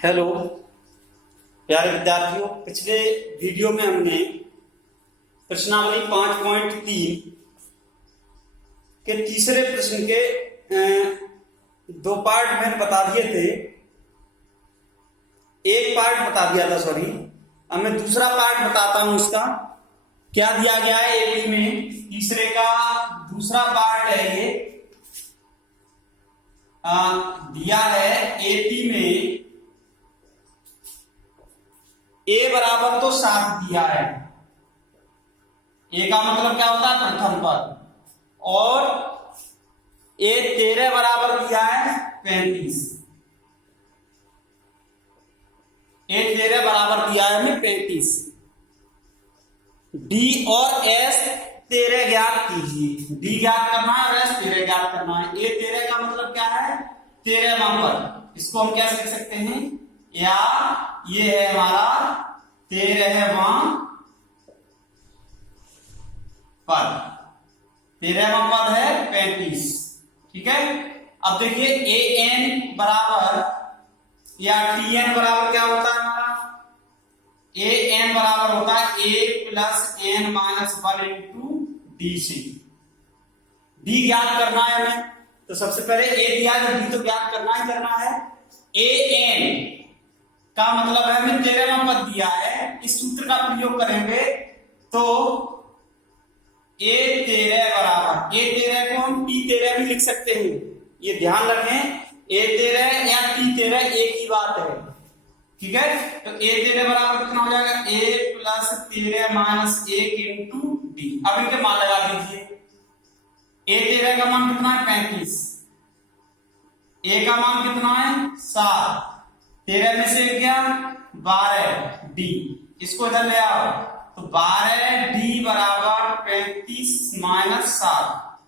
Hello प्यारे विद्यार्थियों, पिछले वीडियो में हमने प्रश्नावली 5.3 के तीसरे प्रश्न के दो पार्ट मैंने बता दिए थे। एक पार्ट बता दिया था, सॉरी। अब मैं दूसरा पार्ट बताता हूं। इसका क्या दिया गया है एपी में, तीसरे का दूसरा पार्ट है ये। दिया है एपी में ए बराबर तो 7 दिया है। ए का मतलब क्या होता है? प्रथम पद। और ए 13 बराबर दिया है 35। ए 13 बराबर दिया है हमें 35। डी और एस 13 ज्ञात कीजिए। डी ज्ञात करना है और एस 13 ज्ञात करना है। ए 13 का मतलब क्या है? 13वां पद। इसको हम क्या लिख सकते हैं? या ये है हमारा 13वां पद। 13वां पद है 35। ठीक है। अब देखिए ए एन बराबर या टी एन बराबर क्या होता है हमारा? ए एन बराबर होता है a plus N minus 1 into D c. D ज्ञात करना है हमें, तो सबसे पहले ए दिया है, डी तो ज्ञात करना ही करना है। ए एन का मतलब है हमें 13वां पद दिया है। इस सूत्र का प्रयोग करेंगे तो ए 13 बराबर, ए 13 को हम टी 13 भी लिख सकते हैं। ये ध्यान रखें, ए 13 या टी 13 एक ही बात है। ठीक है। तो ए 13 बराबर कितना हो जाएगा? ए प्लस 13 माइनस 1 इंटू डी। अब इनके मान लगा दीजिए। ए 13 का मान कितना है? 35। ए का मान कितना है? 7। 13 में से क्या? 12 डी। इसको इधर ले आओ तो 12 डी बराबर 35 माइनस 7।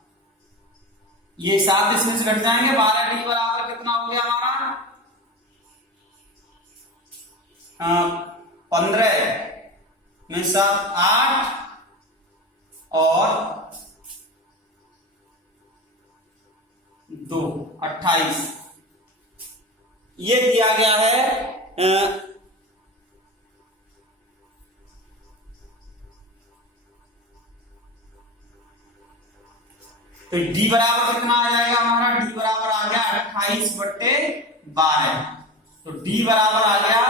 ये 7 इसमें से घट जाएंगे। 12 डी बराबर कितना हो गया हमारा? 15 में 7 8 और 2 28। ये दिया गया है तो डी बराबर कितना आ जाएगा हमारा? डी बराबर आ गया 28/12। तो डी बराबर आ गया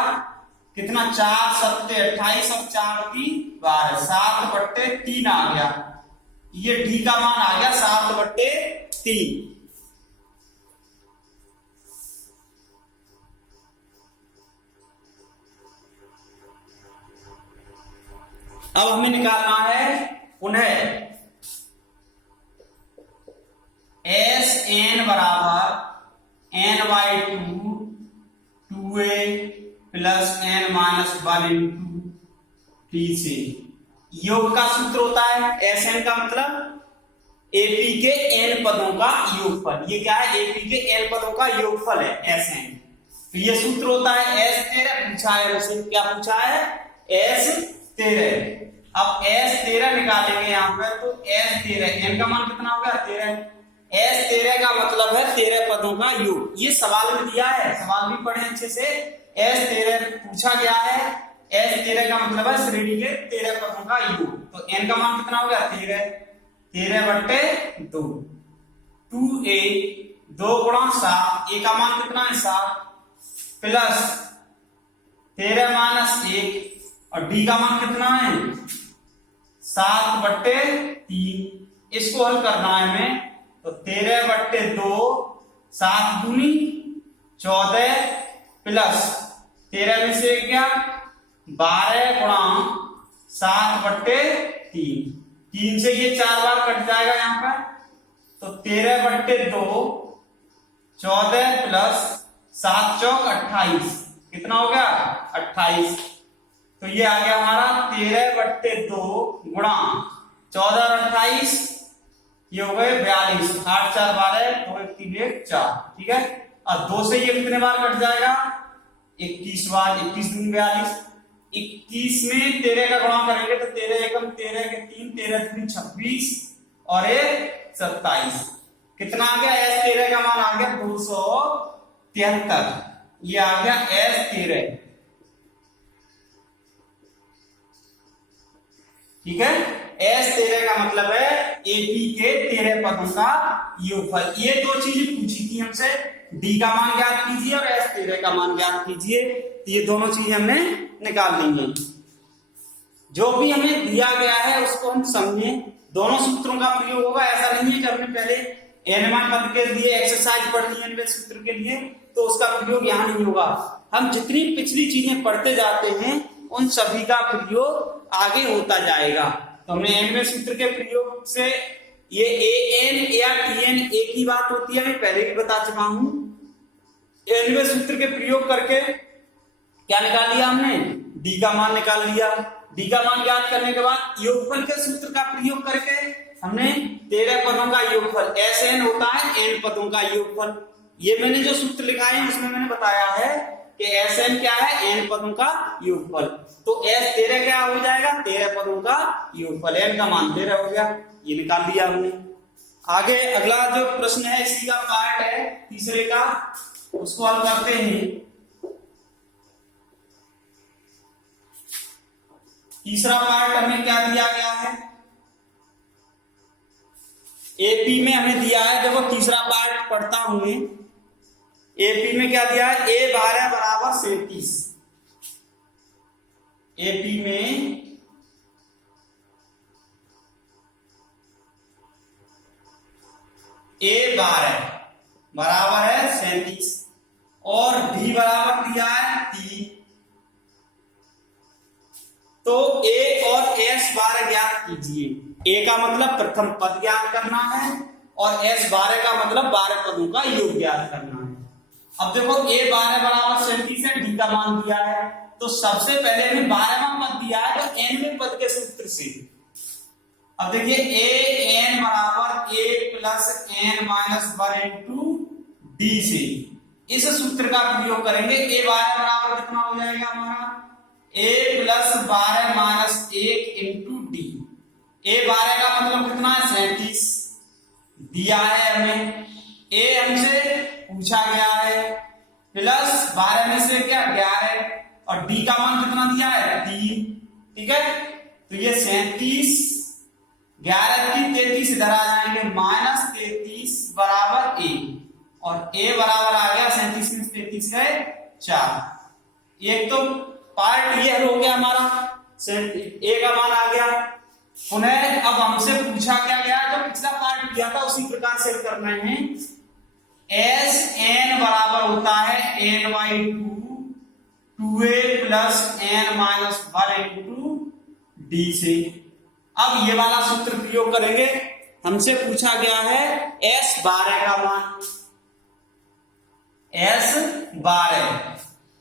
कितना? 4 7 28 और 4 3 12, 7/3 आ गया। ये डी का मान आ गया 7/3। अब हमें निकालना है उन्हें एस एन बराबर n/2 2a plus n minus 1 into T से। योग का सूत्र होता है एस एन का मतलब एपी के एन पदों का योगफल। ये क्या है? एपी के एन पदों का योगफल है एस एन। तो ये सूत्र होता है एस 13। पूछा है मुझसे, क्या पूछा है? एस 13। अब एस 13 निकालेंगे यहां पर, तो एस 13 एन का मान कितना होगा? 13। एस 13 का मतलब है 13 पदों का योग। ये सवाल में दिया है, सवाल भी पढ़े अच्छे से। एस 13 पूछा गया है। एस 13 का मतलब है श्रेणी के 13 पदों का योग। तो एन का मान कितना होगा? 13। 13/2 2a 2 गुणा 7। ए का मान कितना है? 7 प्लस 13 माइनस 1 और डी का मान कितना है? 7/3। इसको हल करना है हमें, तो 13/2 7 दूनी 14 प्लस 13 में से क्या? 12 गुणा 7/3। 3 से ये 4 बार कट जाएगा यहां पर। तो 13/2 14 प्लस 7 चौक 28। कितना हो गया? 28। तो ये आ गया हमारा 13/2 गुणा 14 और 28, ये हो गए 42। 8 4 12 2 1 3 1 4। ठीक है। और 2 से ये कितने बार कट जाएगा? 21 बार। 21 दूनी 42। 21 में 13 का गुणा करेंगे तो 13 एकम 13 के 3 13 दूनी 26 और 1 27। कितना आ गया? एस 13 का मान आ गया 273। ये आ गया S13। ठीक है, S13 का मतलब है एपी के 13 पदों का योगफल। ये दो चीजें पूछी थी हमसे, डी का मान ज्ञात कीजिए और S13 का मान ज्ञात कीजिए। तो ये दोनों चीजें हमने निकाल ली हैं। जो भी हमें दिया गया है उसको हम समझें, दोनों सूत्रों का प्रयोग होगा। ऐसा नहीं है कि हमने पहले एनवां पद के लिए एक्सरसाइज पढ़ ली एनवे सूत्र के लिए तो उसका प्रयोग यहाँ नहीं होगा। हम जितनी पिछली चीजें पढ़ते जाते हैं उन सभी का प्रयोग आगे होता जाएगा। तो हमने एनवे सूत्र के प्रयोग से ये एन या टीएन एक ही बात होती है, मैं पहले भी बता चुका हूं। एनवे सूत्र के प्रयोग करके क्या निकाल लिया हमने, डी का मान निकाल लिया। डी का मान ज्ञात करने के बाद योगफल के सूत्र का प्रयोग करके हमने 13 पदों का योगफल, एस एन होता है एन पदों का योगफल। ये मैंने जो सूत्र लिखा है उसमें मैंने बताया है कि एस एन क्या है, एन पदों का योगफल। तो S13 क्या हो जाएगा, 13 पदों का योगफल। एन का मान 13 हो गया, ये निकाल दिया हमने। आगे अगला जो प्रश्न है इसी का पार्ट है तीसरे का, उसको हल करते हैं। तीसरा पार्ट हमें क्या दिया गया है, एपी में हमें दिया है। देखो तीसरा पार्ट पढ़ता हूं मैं। एपी में क्या दिया है, A12 बराबर 37। एपी में A12 बराबर है 37 और डी बराबर दिया है 3। तो ए और S12 ज्ञात कीजिए। ए का मतलब प्रथम पद ज्ञात करना है और S12 का मतलब 12 पदों का योग ज्ञात करना है। अब देखो A12 बराबर 37 है, डी का मान दिया है, तो सबसे पहले हमें 12वां पद दिया है तो एनवें पद के सूत्र से। अब देखिए ए एन बराबर a plus N minus 1 into D से इस सूत्र का प्रयोग करेंगे। A12 बराबर कितना हो जाएगा हमारा, a plus 12 minus 1 into d. A12 का मतलब कितना है, 37 दिया है हमें। ए हमसे पूछा गया है, प्लस 12 में से क्या 11 और डी का मान कितना दिया है 3। ठीक है, तो ये 37 11 की 33 इधर आ जाएंगे, माइनस 33 बराबर ए और ए बराबर आ गया 37 में 33 है 4। एक तो पार्ट ये हो गया हमारा, ए का मान आ गया। पुनः अब हमसे पूछा क्या गया, जो पिछला पार्ट किया था उसी प्रकार से करना है। एस एन बराबर होता है N by 2 2a plus N minus 1 into D से। अब ये वाला सूत्र प्रयोग करेंगे। हमसे पूछा गया है S12 का मान,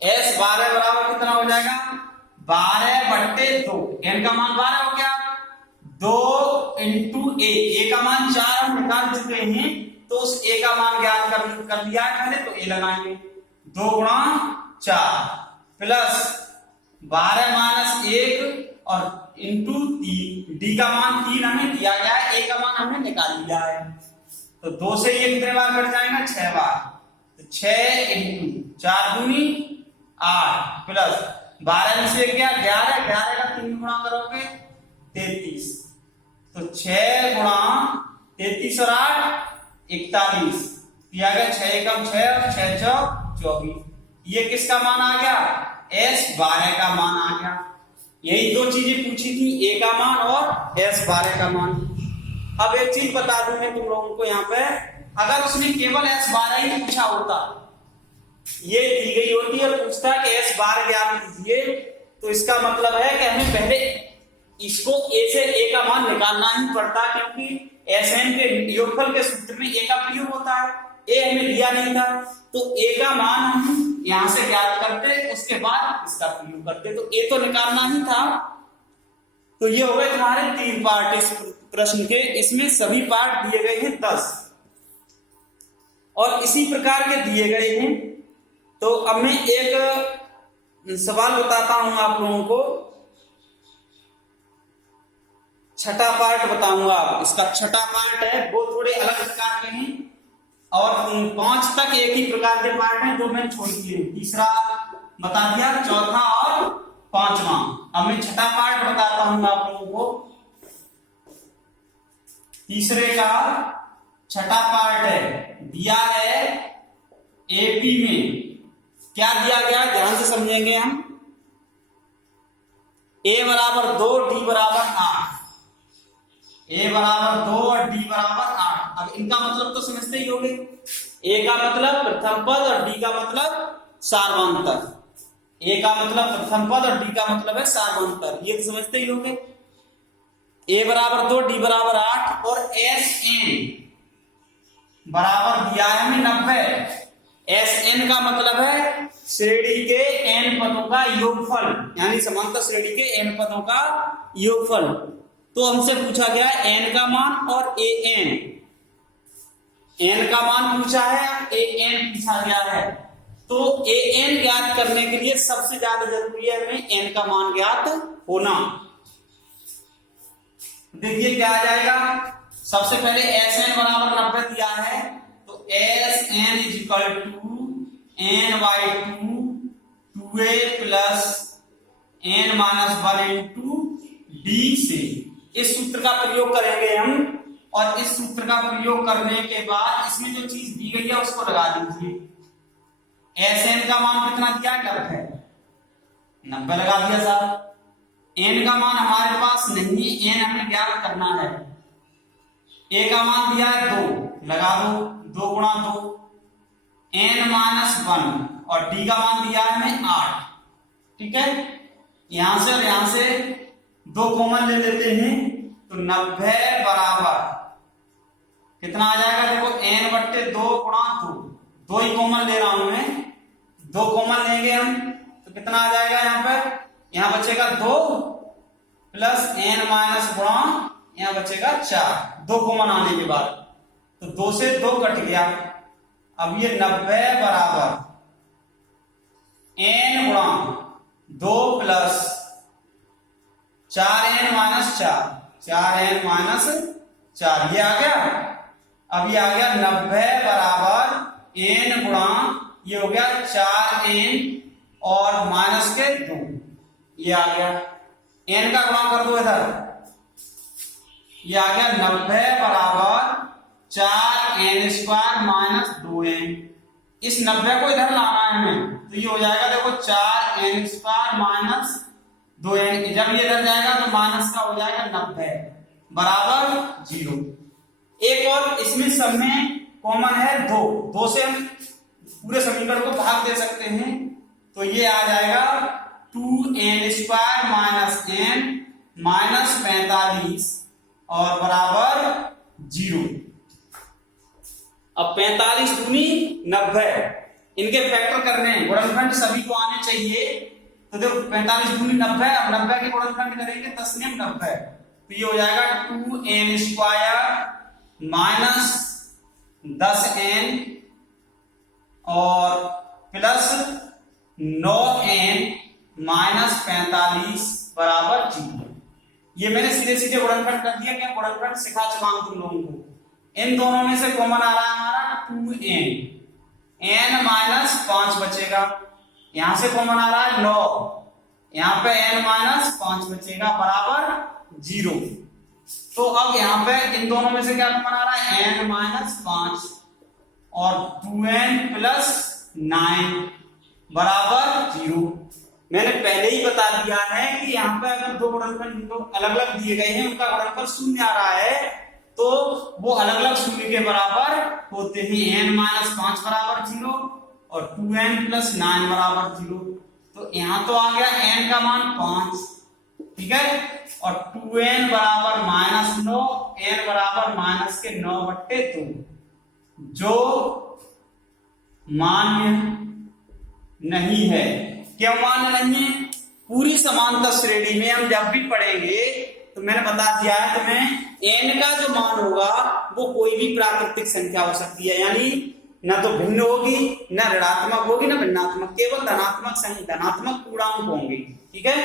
S12 बराबर कितना हो जाएगा, 12/2। एन का मान 12 हो गया, 2 इंटू ए का मान 4 हम निकाल चुके हैं, तो उस ए का मान ज्ञात कर लिया है मैंने, तो ए लगाएंगे 2 गुणा 4 प्लस 12 माइनस 1 और इंटू 3। डी का मान 3 हमें दिया गया है, ए का मान हमने निकाल लिया है, तो 2 से ये कितने बार कट जाएगा, 6 बार। तो 6 इंटू 4 दूनी 8 प्लस 12 में से क्या 11, 11 का 3 गुणा करोगे 33, तो 6 गुणा 33 और 8 41 दिया गया, 6 एकम 6 और 6 चौक 24। ये किसका मान आ गया, S12 का मान आ गया। यही दो चीजें पूछी थी, ए का मान और S12 का मान। अब एक चीज बता दूं मैं तुम लोगों को यहाँ पे, अगर उसने केवल S12 ही पूछा होता, ये दी गई होती है, पूछता कि S12 ज्ञात कीजिए, तो इसका मतलब है कि हमें पहले इसको ए से ए का मान निकालना ही पड़ता, क्योंकि Sn के योगफल के सूत्र में ए का प्रयोग होता है। ए हमें दिया नहीं था, तो ए का मान हम यहां से ज्ञात करते, उसके बाद इसका प्रयोग करते, तो ए तो निकालना ही था। तो ये हो गए तुम्हारे 3 पार्ट इस प्रश्न के। इसमें सभी पार्ट दिए गए हैं 10 और इसी प्रकार के दिए गए हैं। तो अब मैं एक सवाल बताता हूं आप लोगों को, छठा पार्ट बताऊंगा। इसका छठा पार्ट है, वो थोड़े अलग प्रकार के हैं। और 5 तक एक ही प्रकार के पार्ट हैं, 2 मैंने छोड़ दिए, तीसरा बता दिया, चौथा और 5वां। अब मैं छठा पार्ट बताता हूं आप लोगों को। तीसरे का छठा पार्ट है, दिया है एपी में। क्या दिया गया, ध्यान से समझेंगे हम। a बराबर 2, d बराबर 8, a बराबर 2 और d बराबर 8। अब इनका मतलब तो समझते ही होंगे, a का मतलब प्रथम पद और d का मतलब सार्वंतर। a का मतलब प्रथम पद और d का मतलब है सार्वंतर, ये तो समझते ही होंगे। a बराबर 2, d बराबर 8 और Sn बराबर दिया है हमें 90। Sn का मतलब है श्रेणी के n पदों का योगफल, यानी समांतर श्रेणी के n पदों का योगफल। तो हमसे पूछा गया n का मान और an, n का मान पूछा है, an पूछा गया है। तो an ज्ञात करने के लिए सबसे ज्यादा जरूरी है हमें n का मान ज्ञात होना। देखिए क्या आ जाएगा, सबसे पहले Sn बराबर 90 दिया है, तो Sn is equal to n/2 2a plus n minus 1 into d से इस सूत्र का प्रयोग करेंगे हम। और इस सूत्र का प्रयोग करने के बाद इसमें जो चीज दी गई है उसको लगा दीजिए। Sn का मान कितना दिया है, 90 लगा दिया साहब। n का मान हमारे पास नहीं है, n हमें ज्ञात करना है। a का मान दिया है 2, लगा दो, 2 गुणा 2 n माइनस 1 और d का मान दिया है हमें 8। ठीक है, यहां से और यहां से 2 कॉमन ले लेते हैं, तो 90 बराबर कितना आ जाएगा, देखो n/2 गुणा 2, 2 ही कॉमन ले रहा हूं मैं, 2 कॉमन लेंगे हम तो कितना आ जाएगा, यहाँ पर यहां बचेगा 2 प्लस n माइनस गुणा यहां बचेगा 4, 2 कॉमन आने के बाद, तो 2 से 2 कट गया। अब ये 90 बराबर n गुणा 2 plus 4n minus 4, 4n minus 4, ये आ गया। अब ये आ गया 90 बराबर n गुणा ये हो गया 4n और माइनस के 2, ये आ गया। n का गुणा कर दो इधर, ये आ गया 90 बराबर 4n² माइनस 2n। इस 90 को इधर लाना है हमें, तो ये हो जाएगा देखो 4n² माइनस 2n। जब ये इधर जाएगा तो माइनस का हो जाएगा 90 बराबर 0। एक और इसमें सब में कॉमन है 2 से हम पूरे समीकरण को भाग दे सकते हैं, तो ये आ जाएगा 2n² माइनस n माइनस 45 और बराबर 0। अब 45 दूनी 90, इनके फैक्टर करने हैं, गुणनखंड सभी को आने चाहिए। तो देखो 45 दूनी 90, अब 90 के गुणनखंड करेंगे 10 ने 90, तो ये हो जाएगा 2n² माइनस 10n और प्लस 9n माइनस 45 बराबर 0। ये मैंने सीधे सीधे गुणनखंड कर दिया, क्या गुणनखंड सिखा चुका हूं तुम लोगों को। इन दोनों में से कॉमन आ रहा है हमारा 2n, n माइनस 5 बचेगा, यहां से कॉमन आ रहा है 9, यहां पे n माइनस 5 बचेगा बराबर 0। तो अब यहां पे इन दोनों में से क्या कॉमन आ रहा है, n माइनस 5 और 2n प्लस 9 बराबर 0। मैंने पहले ही बता दिया है कि यहाँ पे अगर 2 गुणनखंड अलग अलग दिए गए हैं, उनका गुणनफल 0 आ रहा है, तो वो अलग अलग 0 के बराबर होते हैं। n माइनस 5 बराबर 0 और 2n प्लस 9 बराबर 0। तो यहाँ तो आ गया n का मान 5, ठीक है, और 2n बराबर माइनस 9, n बराबर माइनस के 9/2, जो मान्य नहीं है। क्यों मान्य नहीं है? पूरी समांतर श्रेणी में हम जब भी पढ़ेंगे तो मैंने बता दिया है तुम्हें, n का जो मान होगा वो कोई भी प्राकृतिक संख्या हो सकती है, यानी न तो भिन्न होगी, न ऋणात्मक होगी, न भिन्नात्मक, केवल धनात्मक पूर्णांक होंगे। ठीक है,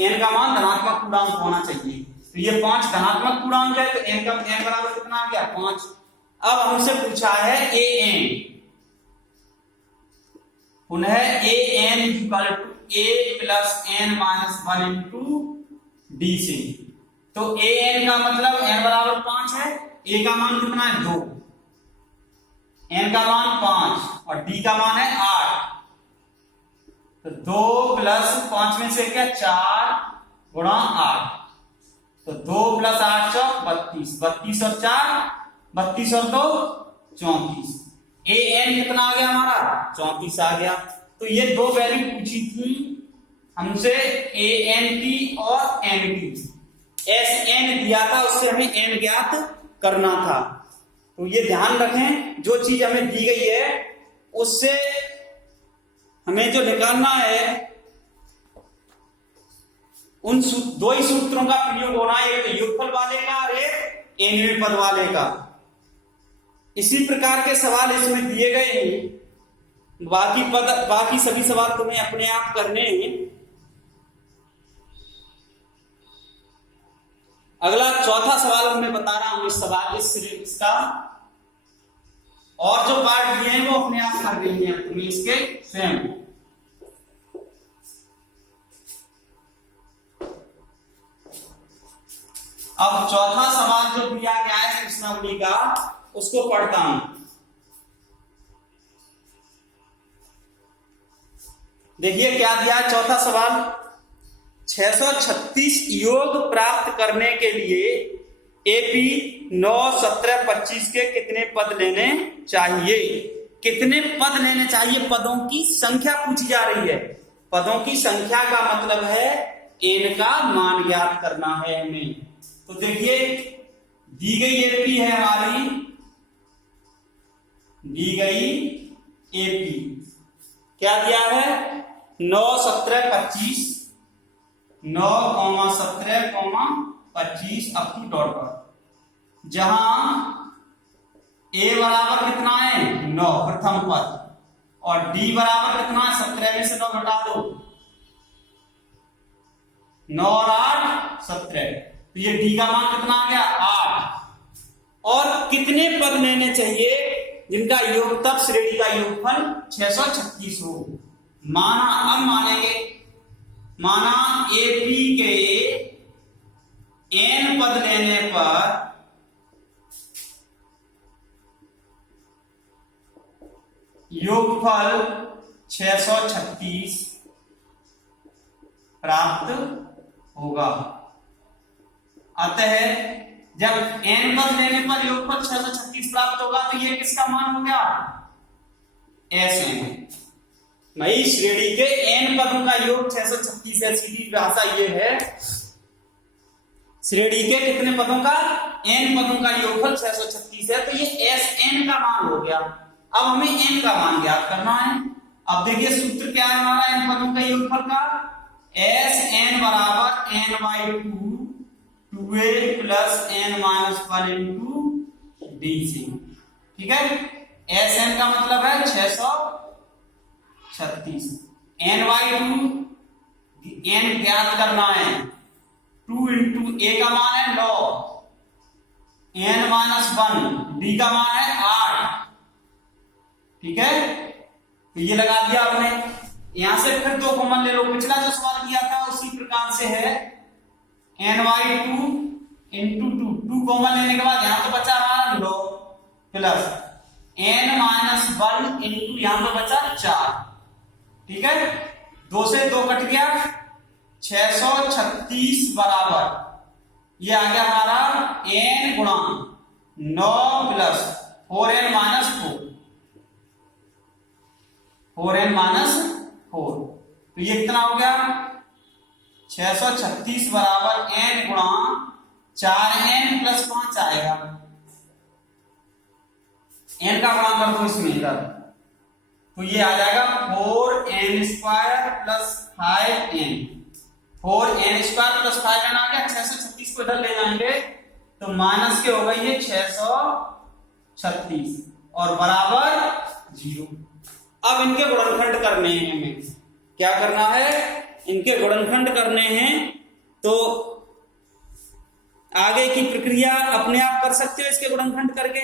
n का मान धनात्मक पूर्णांक होना चाहिए। तो ये 5 धनात्मक पूर्णांक है, तो n बराबर कितना आ गया 5। अब हमसे पूछा है ए एन, पुनः a n equal to a plus N minus 1 into D से। तो ए एन का मतलब एन बराबर 5 है, ए का मान कितना है 2, एन का मान 5 और डी का मान है 8। तो 2 प्लस 5 में से क्या 4 गुणा 8, तो 2 प्लस 8 चौक 32, 32 और 4 32 और 2 34। ए एन कितना आ गया हमारा 34 आ गया। तो ये दो वैल्यू पूछी थी हमसे, ए एन की और एन की। एस एन दिया था, उससे हमें एन ज्ञात करना था। तो ये ध्यान रखें, जो चीज हमें दी गई है उससे हमें जो निकालना है उन दो ही सूत्रों का प्रयोग होना है, एक तो योगफल वाले का और एक एनवें पद वाले का। इसी प्रकार के सवाल इसमें दिए गए हैं। बाकी सभी सवाल तुम्हें अपने आप करने हैं। अगला चौथा सवाल मैं बता रहा हूं, इस सवाल इसका और जो पार्ट दिए हैं वो अपने आप कर रही है तुम्हें इसके स्वयं। अब चौथा सवाल जो दिया गया है प्रश्नावली का, उसको पढ़ता हूं। देखिए क्या दिया है चौथा सवाल। 636 योग प्राप्त करने के लिए एपी 9, 17, 25 के कितने पद लेने चाहिए? कितने पद लेने चाहिए? पदों की संख्या पूछी जा रही है। पदों की संख्या का मतलब है एन का मान ज्ञात करना है हमें। तो देखिए दी गई एपी है हमारी, दी गई एपी क्या दिया है 9, 17, 25, 9, 17, 25 अप टू डॉट पर, जहां ए बराबर कितना है 9 प्रथम पद और डी बराबर कितना है 17 में से 9 घटा दो, 9 और 8 17। तो ये डी का मान कितना आ गया 8। और कितने पद लेने चाहिए जिनका योग तब श्रेणी का योगफल 636 हो? माना, अब मानेंगे, माना एपी के एन पद लेने पर योगफल 636 प्राप्त होगा। अतः जब एन पद लेने पर योगफल 636 प्राप्त होगा तो ये किसका मान हो गया एस एन। नई श्रेणी के एन पदों का योग 636 है। सीधी भाषा ये है, श्रेणी के कितने पदों का एन पदों का योगफल 636 है, तो ये एस एन का मान हो गया। अब हमें एन का मान ज्ञात करना है। अब देखिए सूत्र क्या है हमारा एन पदों का योगफल का, एस एन बराबर N by 2a plus N minus 1 into D सी। ठीक है, एस एन का मतलब है 636, एन बाई 2 एन ज्ञात करना है, 2 इंटू ए का मान है 9, एन माइनस 1 डी का मान है 8। ठीक है, तो ये लगा दिया आपने। यहां से फिर 2 कॉमन ले लो, पिछला जो सवाल किया था उसी प्रकार से है, एन बाई 2 इंटू 2 कॉमन लेने के बाद यहां तो बचा हमारा 9 प्लस एन माइनस 1 इंटू यहां तो बचा 4। ठीक है, 2 से 2 कट गया, 636 बराबर ये आ गया हमारा एन गुणा 9 plus 4n minus 4n minus 4। तो ये कितना हो गया 636 बराबर n गुणा 4n प्लस 5 आएगा, n का गुणा कर दो इसमें इधर, तो ये आ जाएगा 4n square plus 5n। 4n square plus 5n आ गया। 636 को इधर ले जाएंगे तो माइनस के हो गई है 636 और बराबर 0। अब इनके गुणनखंड करने हैं हमें। क्या करना है, इनके गुणनखंड करने हैं। तो आगे की प्रक्रिया अपने आप कर सकते हो इसके गुणनखंड करके।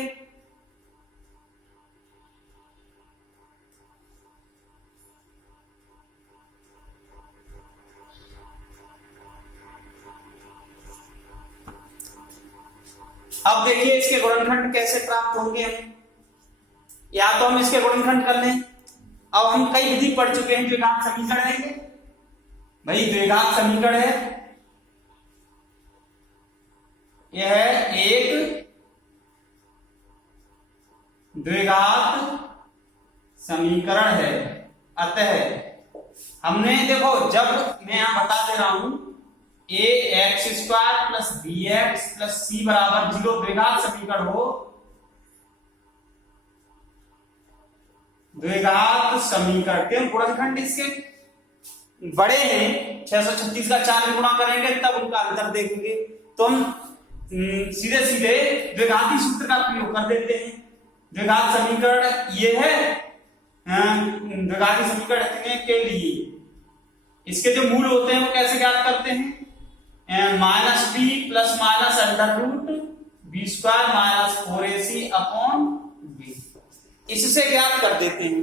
अब देखिए इसके गुणनखंड कैसे प्राप्त होंगे हमें, या तो हम इसके गुणनखंड कर लें। अब हम कई विधि पढ़ चुके हैं, द्विघात समीकरण है ये भाई, द्विघात समीकरण है, यह है एक द्विघात समीकरण है। अतः हमने देखो, जब मैं यहां बता दे रहा हूं a x square plus b x plus c बराबर 0 द्विघात समीकरण हो, द्विघात समीकरण के गुणनखंड इसके बड़े हैं, 636 का 4 में गुणा करेंगे तब उनका अंतर देखेंगे, तो हम सीधे सीधे द्विघाती सूत्र का प्रयोग कर देते हैं। द्विघात समीकरण ये है, द्विघाती समीकरण के लिए इसके जो मूल होते हैं वो कैसे ज्ञात करते हैं, minus B plus minus under root B square minus 4ac upon B, इससे ज्ञात कर देते हैं।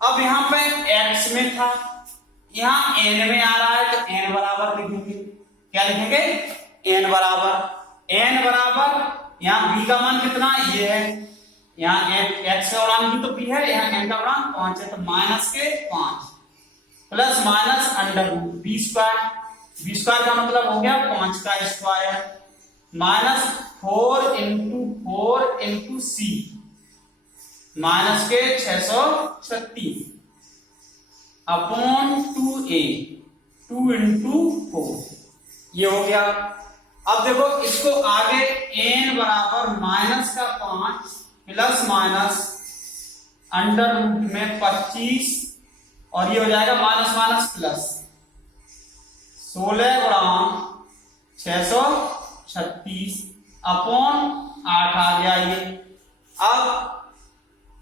अब यहाँ पे x में था, यहाँ n में आ रहा है, तो n बराबर लिखेंगे, क्या लिखेंगे, n बराबर यहाँ b का मान कितना ये है, यहाँ x का गुणांक भी तो b है, यहाँ n का गुणांक 5 है, तो माइनस के 5 plus minus under root B square का मतलब हो गया 5 का square minus 4 into C minus के 636 अपॉन 2a 2 इंटू 4, ये हो गया। अब देखो इसको आगे n बराबर माइनस का 5 प्लस माइनस अंडर रूट में 25 और ये हो जाएगा माइनस माइनस प्लस 16 गुणा 636 अपॉन 8 आ गया ये। अब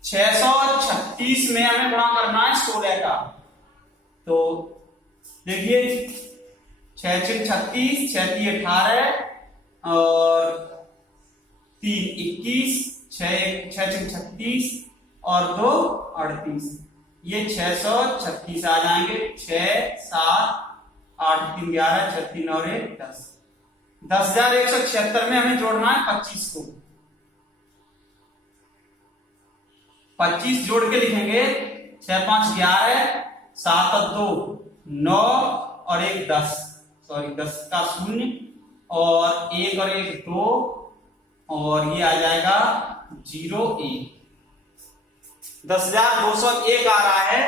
636 में हमें गुणा करना है 16 का, तो देखिए 6 36 6 18 और 3 21 6 36 और 2 38, ये 636 आ जाएंगे, 6 7 8 3 11 6 3 और 1 10, 10,176 में हमें जोड़ना है 25 को, 25 जोड़ के लिखेंगे 6 5 11 7 और 2 9 और 1 10, सॉरी 10 का 0 और 1 और 1 2 और ये आ जाएगा 0 1, 10,201 आ रहा है।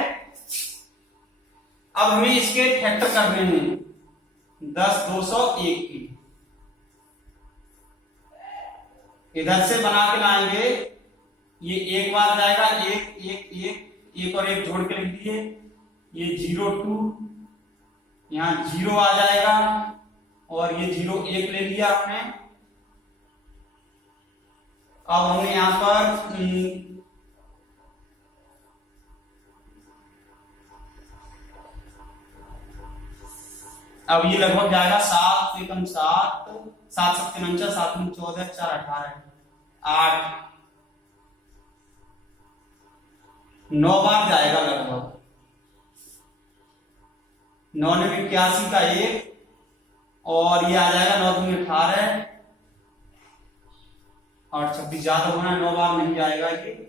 अब हमें इसके फैक्टर करने हैं 10,201 की, इधर से बना के लाएंगे, ये एक बार जाएगा, एक और एक जोड़ के लिख दिए, ये 0 2 यहाँ 0 आ जाएगा और ये 0 1 ले लिया हमने। अब हमने यहां पर अब ये लगभग जाएगा 7 एकम 7 7 7 49 7 14 4 18 8 9 बार जाएगा लगभग, 9 ने 81 का 1 और ये आ जाएगा 9 दूनी 18 और 26 ज्यादा होना, 9 बार नहीं जाएगा ये।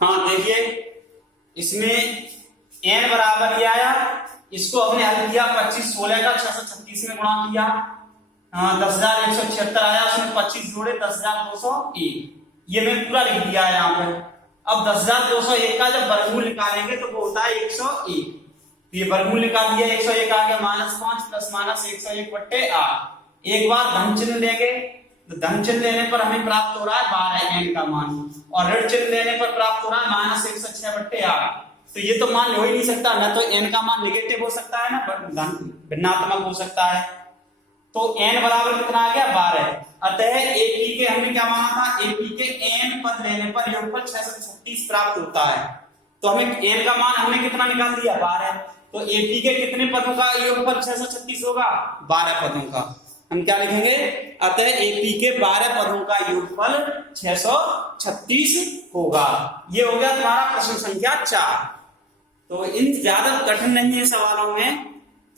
हाँ देखिए इसमें n बराबर ये आया, इसको हमने हल किया 25 16 का 636 में गुणा किया, 10,176 आया, उसमें 25 जोड़े 10,201, ये मैंने पूरा लिख दिया है यहाँ पे। अब 10,201 का जब वर्गमूल निकालेंगे तो वो होता है 101, ये वर्गमूल निकाल दिया, 101 आ गया -5 प्लस माइनस 101/8, एक बार धन चिन्ह लेंगे तो धन चिन्ह लेने पर हमें प्राप्त हो रहा है 12 n का मान और ऋण चिन्ह लेने पर प्राप्त हो रहा है -106/8, तो ये तो मान हो ही नहीं सकता, न तो n का मान निगेटिव हो सकता है ना भिन्नात्मक हो सकता है, तो n बराबर कितना आ गया 12। अतः AP के हमने क्या माना था, AP के n पद लेने पर योगफल 636 प्राप्त होता है, तो हमें n का मान हमने कितना निकाल दिया 12, तो AP के कितने पदों का योगफल 636 होगा 12 पदों का, हम क्या लिखेंगे, अतः एपी के 12 पदों का योगफल 636 होगा। ये हो गया तुम्हारा प्रश्न संख्या 4। तो इन ज्यादा कठिन नहीं है सवालों में,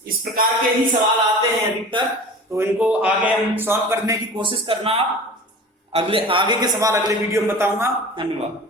इस प्रकार के ही सवाल आते हैं अधिकतर, तो इनको आगे हम सॉल्व करने की कोशिश करना। आगे के सवाल अगले वीडियो में बताऊंगा। धन्यवाद।